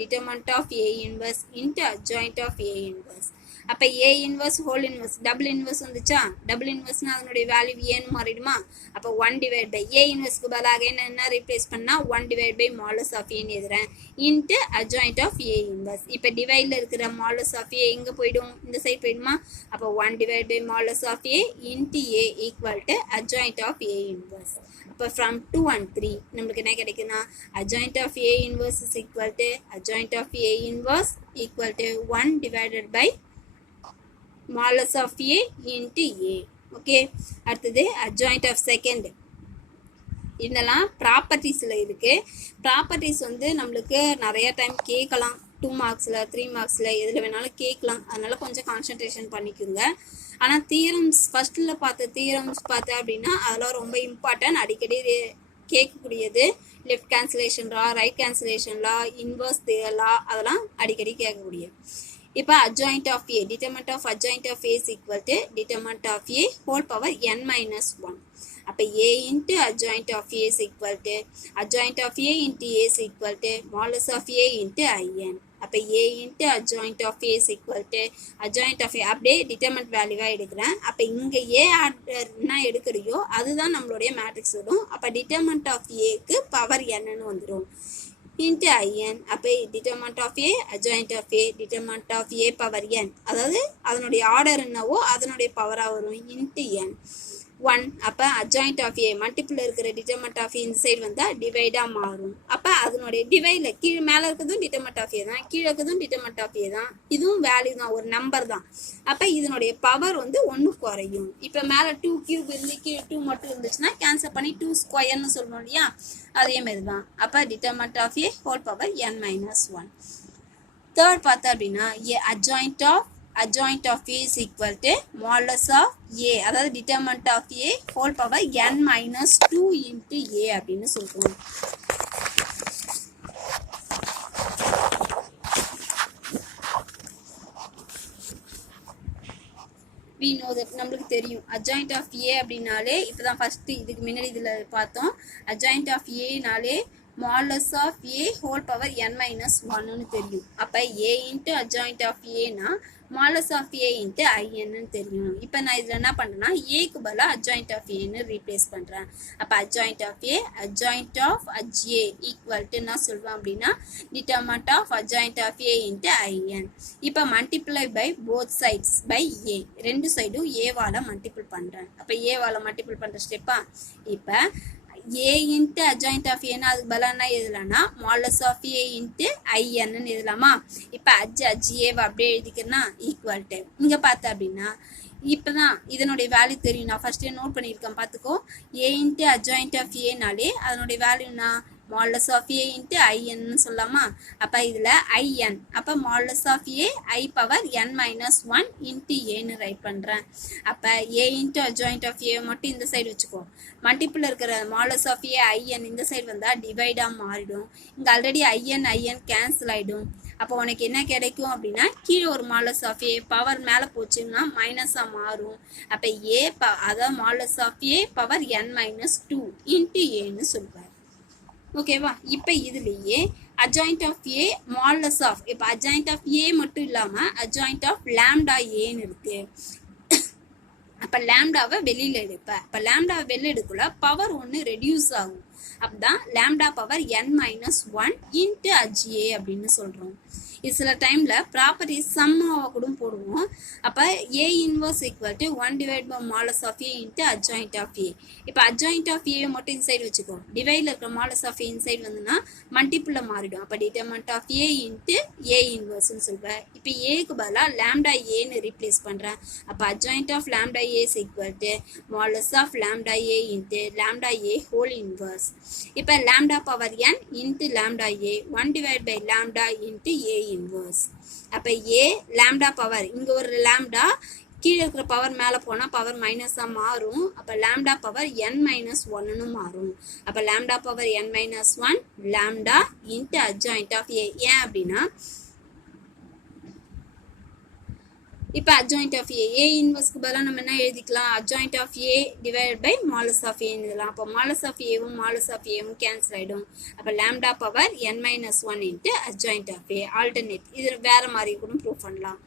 determinant of A inverse into adjoint of A inverse. அப்போ A inverse whole inverse double inverse வந்துச்சா? Double இன்வர்ஸ்னால் அதனுடைய value ஏன்னு மாறிடுமா? அப்போ 1 divided by ஏ இன்வர்ஸ்க்கு பதிலாக என்ன ரீப்ளேஸ் பண்ணால் 1 divided by மாலஸ் ஆஃப் ஏன்னு எழுதுறேன் into adjoint of A inverse. இப்போ டிவைடில் இருக்கிற மாலஸ் ஆஃப் ஏ எங்கே போயிடும்? இந்த சைட் போயிடுமா? அப்போ 1 divided by modulus of A into A equal to adjoint of A inverse. இப்போ ஃப்ரம் 2 and 3 நம்மளுக்கு என்ன கிடைக்குன்னா adjoint of A inverse is equal to adjoint of A inverse equal to 1 divided by modulus of A into A. Okay, அடுத்தது adjoint of second. இதெல்லாம் ப்ராப்பர்ட்டிஸில் இருக்குது. Properties வந்து நம்மளுக்கு நிறைய டைம் கேட்கலாம், 2 மார்க்ஸில் 3 மார்க்ஸில் எதில் வேணாலும் கேட்கலாம். அதனால் கொஞ்சம் கான்சன்ட்ரேஷன் பண்ணிக்கோங்க. ஆனால் தியரம்ஸ் ஃபஸ்ட்டில் பார்த்த தியரம்ஸ் பார்த்தேன் அப்படின்னா அதெல்லாம் ரொம்ப இம்பார்ட்டன்ட், அடிக்கடி கேட்கக்கூடியது. Left cancellation law, right cancellation லா, இன்வர்ஸ் லா, அதெல்லாம் அடிக்கடி கேட்கக்கூடியது. இப்போ adjoint of A, determinant of adjoint of A is equal to determinant of A whole power n minus 1. அப்போ A into adjoint of A is equal to adjoint of A into A is equal to modulus of A into in. அப்போ A into adjoint of A is equal to adjoint of A அப்படியே determinant வேல்யூவாக எடுக்கிறேன். அப்போ இங்கே ஏ என்ன எடுக்கிறியோ அதுதான் நம்மளுடைய matrix வரும். அப்போ டிட்டர்மெண்ட் ஆஃப் ஏக்கு பவர் என்னன்னு வந்துடும் into in. அப்போ determinant of A adjoint of A determinant of A power n, அதாவது அதனுடைய ஆர்டர் என்னவோ அதனுடைய பவராக வரும் into n 1. அப்போ அட்ஜாயிண்ட் ஆஃப் ஏ மல்டிபிள் இருக்கிற டிட்டர்மெண்ட் ஆஃப் ஏ இந்த சைடு வந்தால் டிவைடாக மாறும். அப்போ அதனுடைய டிவைடில் கீழே மேலே இருக்கிறதும் டிட்டர்மெண்ட் ஆஃப் ஏ தான், கீழே இருக்கிறதும் டிட்டர்மெண்ட் ஆஃப் ஏ தான், இதுவும் வேல்யூ தான், ஒரு நம்பர் தான். அப்போ இதனுடைய பவர் வந்து 1 குறையும். இப்போ மேலே 2 கியூப் இருந்து கீழே 2 மட்டும் இருந்துச்சுன்னா கேன்சல் பண்ணி 2 ஸ்கொயர்னு சொல்லணும் இல்லையா? அதேமாரி தான். அப்போ determinant of A whole power n minus 1. Third பார்த்தா அப்படின்னா adjoint of A is equal to modulus of A, அதாவது determinant of A whole power n minus 2 into A அப்படின்னு சொல்றோம். we know that நம்மளுக்கு தெரியும் adjoint of A அப்படின்னாலே இப்போதான் first இதுக்கு முன்னாடி இதில் பார்த்தோம். adjoint of A நாலே modulus of A whole power n minus 1ன்னு தெரியும். அப்போ A into adjoint of A னா modulus of A into in தெரியும். இப்போ நான் இதில் என்ன பண்ணுறேன்னா ஏக்கு பதிலாக adjoint of Aன்னு ரீப்ளேஸ் பண்ணுறேன். அப்போ adjoint of A adjoint of A equal to நான் சொல்வேன் அப்படின்னா determinant of adjoint of A into in. இப்போ multiply by both sides by A, ரெண்டு சைடும் ஏவால் மல்டிபிள் பண்ணுறேன். அப்போ ஏவால் மல்டிபிள் பண்ணுற ஸ்டெப்பா இப்போ A into adjoint of A அதுக்கு பதிலாக என்ன எழுதலாம்னா modulus of A into inன்னு எழுதலாமா? இப்போ ஏவை அப்படியே எழுதிக்கிறேன்னா ஈக்குவல் டு இங்கே பார்த்தா அப்படின்னா இப்போ தான் இதனுடைய வேல்யூ தெரியும். நான் ஃபஸ்ட்டே நோட் பண்ணியிருக்கேன் பார்த்துக்கோ. A into adjoint of A நாலே அதனுடைய வேல்யூனா modulus of A into in சொல்லலாமா? அப்போ இதில் in, அப்போ modulus of A I power n minus 1 into Aன்னு ரைட் பண்ணுறேன். அப்போ A into adjoint of A மட்டும் இந்த சைடு வச்சுக்கோ. மல்டிபிள் இருக்கிற modulus of A in இந்த சைடு வந்தால் டிவைடாக மாறிடும். இங்கே ஆல்ரெடி in கேன்சல் ஆகிடும். அப்போ உனக்கு என்ன கிடைக்கும் அப்படின்னா கீழே ஒரு modulus of A பவர் மேலே போச்சுன்னா மைனஸாக மாறும். அப்போ அதாவது modulus of A power n minus 2 into Aன்னு சொல்லுவார். ஓகேவா? இப்போ இதுலேயே adjoint of A modulus of, இப்போ adjoint of A மட்டும் இல்லாமல் adjoint of lambda Aன்னு இருக்கு. அப்போ லேம்டாவை வெளியில் எடுப்பேன். அப்போ லேம்டாவை வெளியில் எடுக்கல பவர் 1 ரெடியூஸ் ஆகும். அப்படிதான் lambda power n minus 1 into HA அப்படின்னு சொல்கிறோம். இது சில டைமில் ப்ராப்பர்ட்டிஸ் சம்மாவை கூட போடுவோம். அப்போ A inverse equal to 1 divide by modulus of A into adjoint of A. இப்போ adjoint of A மட்டும் இன்சைடு வச்சுக்கோ. டிவைடில் இருக்கிற மாலஸ் ஆஃப் A இன்சைடு வந்துன்னா மல்டிப்பிளில் மாறிடும். அப்போ determinant of A into A இன்வர்ஸ்ன்னு சொல்வேன். இப்போ ஏக்கு பதிலாக லேம்டா ஏன்னு ரீப்ளேஸ் பண்ணுறேன். அப்போ adjoint of lambda A is equal to modulus of lambda A into lambda A whole inverse. இப்போ lambda power n into lambda A 1 divided by lambda into A inverse. அப்போ A lambda power இங்கே ஒரு lambda கீழே இருக்கிற power மேலே போனால் power மைனஸாக மாறும். அப்போ லேம்டா பவர் n மைனஸ் ஒன்னு மாறும். அப்போ lambda power n minus one lambda into adjoint of A. ஏன் அப்படின்னா இப்போ அட்ஜாயிண்ட் ஆஃப் ஏ இன்வர்ஸ்க்கு பதிலாக நம்ம என்ன எழுதிக்கலாம், adjoint of A divide by modulus of ஏன்னு எழுதலாம். அப்போ மாலஸ் ஆஃப் ஏவும் மாலஸ் ஆஃப் ஏவும் கேன்சல் ஆகிடும். அப்போ lambda power n minus one into adjoint of ஏ. ஆல்டர்னேட் இது வேறு மாதிரி கூட ப்ரூவ் பண்ணலாம்.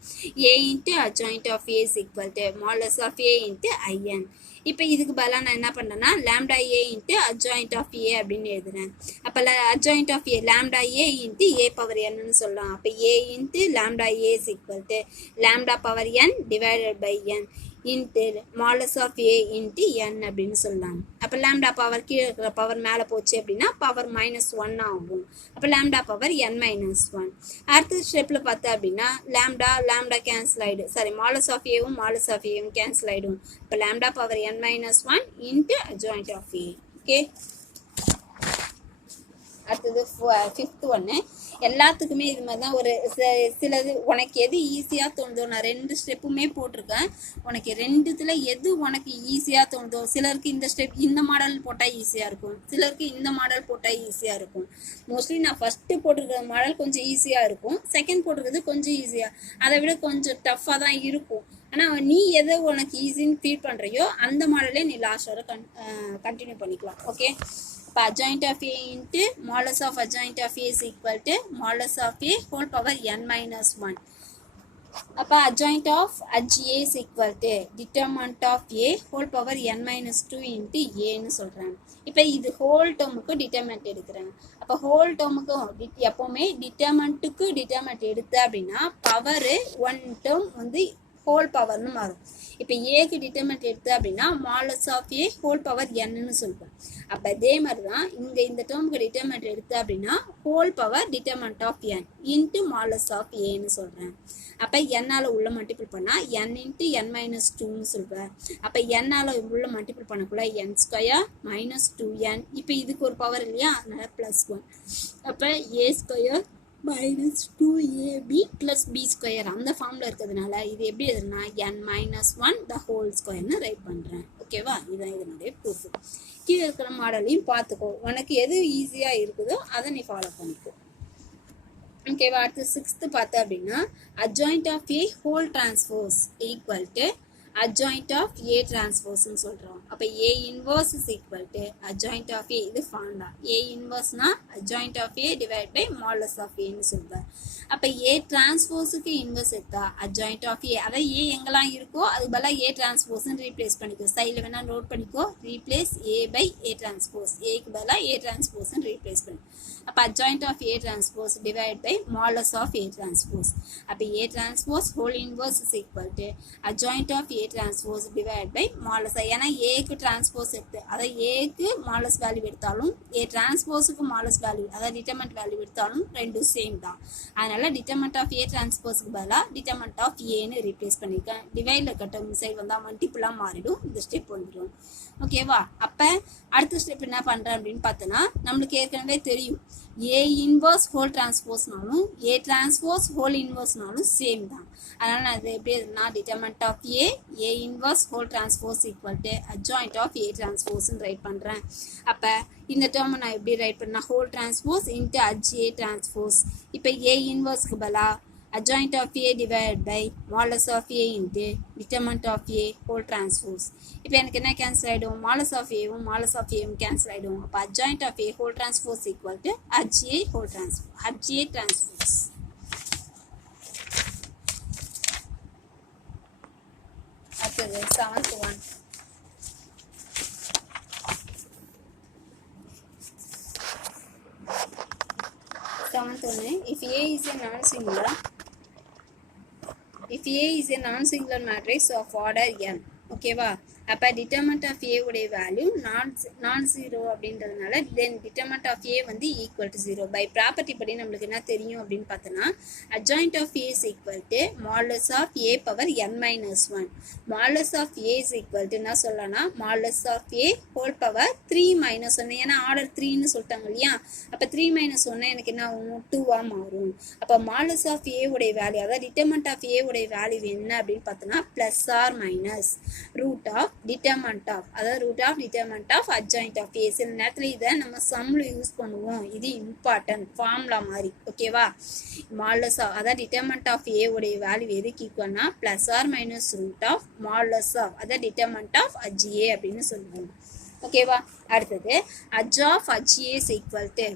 A into adjoint of A is equal to modulus of A into IN. இப்போ இதுக்கு பதிலாக நான் என்ன பண்ணுறேன்னா lambda A into adjoint of A அப்படின்னு எழுதுறேன். அப்போ adjoint of A lambda A into A power என்னன்னு சொல்லலாம். அப்போ A into lambda A is equal to lambda power n divided by n into modulus of A into n அப்படின்னு சொல்லலாம். அப்போ lambda power கீழே இருக்கிற பவர் மேலே போச்சு அப்படின்னா பவர் மைனஸ் ஒன் ஆகும். அப்போ lambda power n minus one. அடுத்த ஸ்டெப்பில் பார்த்தா அப்படின்னா லேம்டா கேன்சல் ஆகிடும். சாரி, மாலஸ் ஆஃப் ஏவும் மாலஸ் ஆஃப் ஏவும் கேன்சல் ஆகிடும். இப்போ lambda power n minus one into adjoint of A. Okay, அடுத்தது ஃபிஃப்த் ஒன்று. எல்லாத்துக்குமே இது மாதிரி தான் ஒரு சிலது உனக்கு எது ஈஸியாக தோணுதோ, நான் 2 ஸ்டெப்புமே போட்டிருக்கேன். உனக்கு 2த்துல எது உனக்கு ஈஸியாக தோணுதோ, சிலருக்கு இந்த ஸ்டெப் இந்த மாடல் போட்டால் ஈஸியாக இருக்கும், சிலருக்கு இந்த மாடல் போட்டால் ஈஸியாக இருக்கும். மோஸ்ட்லி நான் ஃபஸ்ட்டு போட்டிருக்கிற மாடல் கொஞ்சம் ஈஸியாக இருக்கும், செகண்ட் போட்டிருக்கிறது கொஞ்சம் ஈஸியாக, அதை விட கொஞ்சம் டஃப்பாக தான் இருக்கும். ஆனால் நீ எதை உனக்கு ஈஸின்னு ஃபீல் பண்ணுறியோ அந்த மாடலே நீ லாஸ்ட் வரை கண்டினியூ பண்ணிக்கலாம். ஓகே, இப்போ adjoint of A into modulus of adjoint of A is equal to modulus of A whole power n minus 1. அப்போ adjoint of adj A is equal to determinant of A whole power n minus 2 into Aன்னு சொல்கிறேன். இப்போ இது whole டேர்முக்கு determinant எடுக்கிறேன். அப்போ whole டேர்முக்கு எப்போவுமே டிட்டர்மெண்ட்டுக்கு determinant எடுத்து அப்படின்னா power one term வந்து ஹோல் பவர்னு மாறும். இப்போ ஏக்கு டிட்டர்மெண்ட் எடுத்து அப்படின்னா மாலஸ் ஆஃப் ஏ ஹோல் பவர் என்னன்னு சொல்லுவேன். அப்போ அதே மாதிரி தான் இங்கே இந்த டேர்முக்கு டிட்டர்மெண்ட் எடுத்து அப்படின்னா whole power determinant of n into modulus of ஏன்னு சொல்கிறேன். அப்போ என்னால் உள்ள மல்டிபிள் பண்ணால் என் இன்ட்டு n மைனஸ் டூன்னு சொல்வேன். அப்போ என்னால் உள்ள மல்டிபிள் பண்ணக்குள்ள n ஸ்கொயர் மைனஸ் 2n. இப்போ இதுக்கு ஒரு பவர் இல்லையா, அதனால ப்ளஸ் 1. அப்போ A square minus 2ab plus B square அந்த ஃபார்மில் இருக்கிறதுனால இது எப்படி எதுனா n மைனஸ் 1 த ஹோல் ஸ்கொயர்னு ரைட் பண்ணுறேன். ஓகேவா, இதுதான் இதனுடைய ப்ரூஃப். கீழே இருக்கிற மாடலையும் பார்த்துக்கோ, உனக்கு எது ஈஸியாக இருக்குதோ அதை நீ ஃபாலோ பண்ணிக்கோ. ஓகேவா, அடுத்து 6th பார்த்த அப்படின்னா adjoint of A whole transpose equal to adjoint of A transpose ன்னு சொல்கிறோம். அப்போ A inverse is equal to adjoint of A. இது formula. A inverseனா adjoint of A divided by modulus of A ன்னு சொல்வேன். அப்போ A டிரான்ஸ்போஸுக்கு இன்வர்ஸ் எடுத்தா adjoint of A, அதாவது A எங்கெல்லாம் இருக்கோ அது பதிலாக A டிரான்ஸ்போஸ்ன்னு ரீப்ளேஸ் பண்ணிக்கோ. சைடில் வேணால் நோட் பண்ணிக்கோ, replace A by A transpose. ஏக்கு பதிலாக A டிரான்ஸ்போஸ்ன்னு ரீப்ளேஸ் பண்ணி. அப்போ adjoint of A transpose divided by modulus of A transpose. அப்போ A transpose whole inverse is equal to adjoint of A transpose divided by modulus. ஏன்னா ஏக்கு transpose எடுத்து அதாவது ஏக்கு மாலஸ் வேல்யூ எடுத்தாலும் A டிரான்ஸ்போஸுக்கு மாலஸ் வேல்யூ அதாவது டிட்டர்மெண்ட் வேல்யூ எடுத்தாலும் ரெண்டும் சேம் தான். அதனால டிட்டர்மெண்ட் ஆஃப் A டிரான்ஸ்போஸுக்கு பதிலாக டிட்டர்மெண்ட் ஆஃப் ஏன்னு ரீப்ளேஸ் பண்ணியிருக்கேன். டிவைடில் கட்ட சைடு வந்தால் மல்டிப்புளாக மாறிடும், இந்த ஸ்டெப் வந்துடும். ஓகேவா, அப்போ அடுத்த ஸ்டெப் என்ன பண்ணுறேன் அப்படின்னு பார்த்தோன்னா நம்மளுக்கு ஏற்கனவே தெரியும் A இன்வர்ஸ் ஹோல் டிரான்ஸ்போஸ்னாலும் A டிரான்ஸ்போஸ் ஹோல் இன்வர்ஸ்னாலும் சேம் தான். அதனால் நான் இது எப்படி எதுனா determinant of A inverse whole transpose equal to adjoint of A டிரான்ஸ்போஸ்ன்னு ரைட் பண்ணுறேன். அப்போ இந்த டேர்மை நான் எப்படி ரைட் பண்ணால் whole transpose into adj A transpose. இப்போ A இன்வர்ஸ்க்கு பதிலாக adjoint of A divided by modulus of A into determinant of A whole transpose. இப்போ எனக்கு என்ன கேன்சல் ஆகிடும், மாலஸ் ஆஃப் ஏவும் மாலஸ் ஆஃப் ஏவும் கேன்சல் ஆகிடும். அப்போ adjoint of A whole transpose equal to adj A whole transpose, adj A transpose. அடுத்தது 7th one. If A is a non-singular, if A is a non-singular matrix of order n, ஓகேவா, அப்போ determinant of A உடைய value நான் zero அப்படின்றதுனால தென் determinant of ஏ வந்து equal to 0. By property படி நம்மளுக்கு என்ன தெரியும் அப்படின்னு பார்த்தோன்னா adjoint of A is equal to modulus of A power n minus 1. Modulus of A is equal to என்ன சொல்லலாம்னா modulus of A whole power 3 minus 1. ஏன்னா ஆர்டர் 3ன்னு சொல்லிட்டாங்க இல்லையா, அப்போ 3 மைனஸ் 1 எனக்கு என்ன ஆகும் 2 மாறும். அப்போ மாடுலஸ் ஆஃப் ஏ உடைய வேல்யூ அதாவது டிட்டர்மெண்ட் ஆஃப் ஏ உடைய வேல்யூ என்ன அப்படின்னு பார்த்தோன்னா plus or minus root of determinant of அதாவது root of determinant of adjoint of A. சில நேரத்தில் இதை நம்ம சம்மில் யூஸ் பண்ணுவோம், இது இம்பார்ட்டன்ட் ஃபார்முலா மாதிரி. ஓகேவா, மாடுலஸ் ஆஃப் அதாவது டிட்டர்மெண்ட் ஆஃப் ஏ உடைய வேல்யூ எதுக்கு ஈக்குவல்னா plus or minus root of modulus of அதாவது டிட்டர்மெண்ட் ஆஃப் HA அப்படின்னு சொல்லுவோம். ஓகேவா, அடுத்தது adj of HA is equal to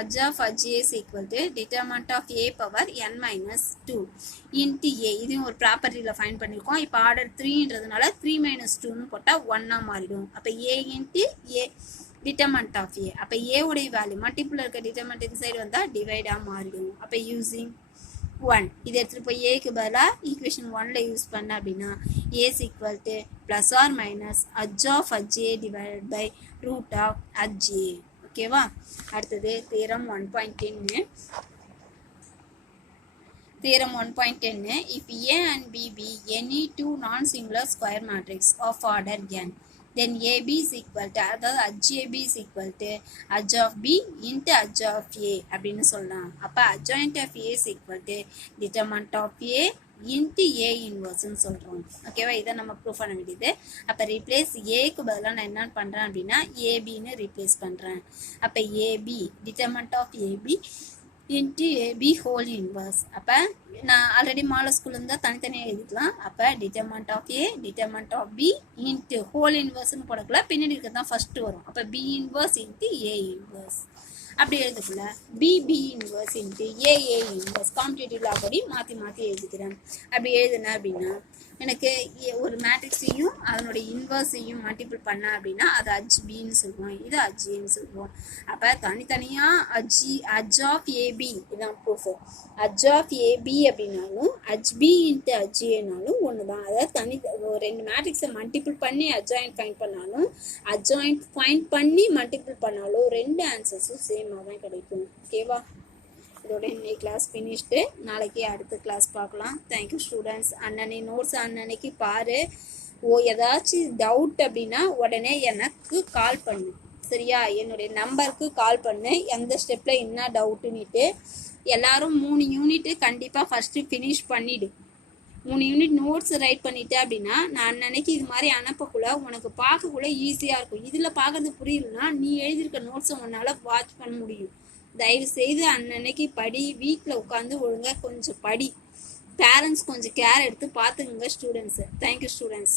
adj of HA is equal to determinant of A power n minus 2 into A. இதையும் ஒரு ப்ராப்பர்ட்டியில் fine பண்ணியிருக்கோம். இப்போ order 3ன்றதுனால 3 minus 2ன்னு போட்டால் 1 மாறிடும். அப்போ A into A determinant of A. அப்போ ஏ உடைய வேல்யூ மல்டிபிள் இருக்க டிட்டர்மெண்ட் இந்த சைடு வந்தால் டிவைடாக மாறிடும். அப்போ யூஸிங் 1 இதை எடுத்துகிட்டு போய் ஏக்கு பதிலாக ஈக்குவேஷன் 1ல் யூஸ் பண்ண அப்படின்னா A is equal to plus or minus adj of HA divided by root of HA. ஓகேவா, அடுத்தது theorem 1.10. Theorem 1.10 if A and B be any two non-singular square matrix of order n then AB is equal to அதாவது HAB is equal to adj of B into adj of A அப்படின்னு சொல்லலாம். அப்போ adjoint of A is equal to determinant of A into A inverse சொல்கிறோம். ஓகேவா, இதை நம்ம prove பண்ண வேண்டியது. அப்போ ரீப்ளேஸ் ஏக்கு பதிலாக நான் என்ன பண்ணுறேன் அப்படின்னா ஏபின்னு ரீப்ளேஸ் பண்ணுறேன். அப்போ AB determinant of AB into AB whole inverse. அப்போ நான் ஆல்ரெடி மாடல் ஸ்கூல் இருந்தால் தனித்தனியாக எழுதிக்கலாம். அப்போ determinant of A determinant of B into whole இன்வர்ஸ்னு போடக்குள்ள பின்னாடி இருக்க தான் ஃபஸ்ட்டு வரும். அப்போ B inverse into A inverse அப்படி எழுதுக்குள்ள B inverse into A inverse competitive law படி மாற்றி எழுதிக்கிறேன். அப்படி எழுதுனேன் அப்படின்னா எனக்கு ஒரு மேட்ரிக்ஸையும் அதனுடைய இன்வர்ஸையும் மல்டிபிள் பண்ண அப்படின்னா அது HBன்னு சொல்லுவோம், இது HAன்னு சொல்லுவோம். அப்போ தனித்தனியாக adj of AB இதான் ப்ரூஃப். adj of AB அப்படின்னாலும் HB இன்ட்டு HAனாலும் ஒன்று தான். அதாவது ரெண்டு மேட்ரிக்ஸை மல்டிபிள் பண்ணி adjoint ஃபைண்ட் பண்ணாலும் adjoint ஃபைண்ட் பண்ணி மல்டிபிள் பண்ணாலும் ரெண்டு ஆன்சர்ஸும் சேமாக தான் கிடைக்கும். ஓகேவா, இதோட இன்னைக்கு கிளாஸ் ஃபினிஷ்டு. நாளைக்கு அடுத்த கிளாஸ் பார்க்கலாம். Thank you students. அன்னன்னைக்கு நோட்ஸ் அன்னன்னைக்கு பாரு. ஏதாச்சும் டவுட் அப்படின்னா உடனே எனக்கு கால் பண்ணு, சரியா? என்னுடைய நம்பருக்கு கால் பண்ணு, எந்த ஸ்டெப்பில் என்ன டவுட்டுன்னுட்டு. எல்லாரும் 3 யூனிட்டு கண்டிப்பாக ஃபஸ்ட்டு ஃபினிஷ் பண்ணிவிடு. 3 யூனிட் நோட்ஸ் ரைட் பண்ணிட்டு அப்படின்னா நான் அன்னைக்கு இது மாதிரி அனுப்பக்குள்ள உனக்கு பார்க்கக்குள்ள ஈஸியாக இருக்கும். இதில் பார்க்கறது புரியலன்னா நீ எழுதியிருக்க நோட்ஸை உன்னால் வாட்ச் பண்ண முடியும். தயவு செய்து அன்னைக்கு படி, வீட்டில் உட்காந்து ஒழுங்காக கொஞ்சம் படி. பேரண்ட்ஸ் கொஞ்சம் கேர் எடுத்து பார்த்துக்குங்க ஸ்டூடெண்ட்ஸு. Thank you students.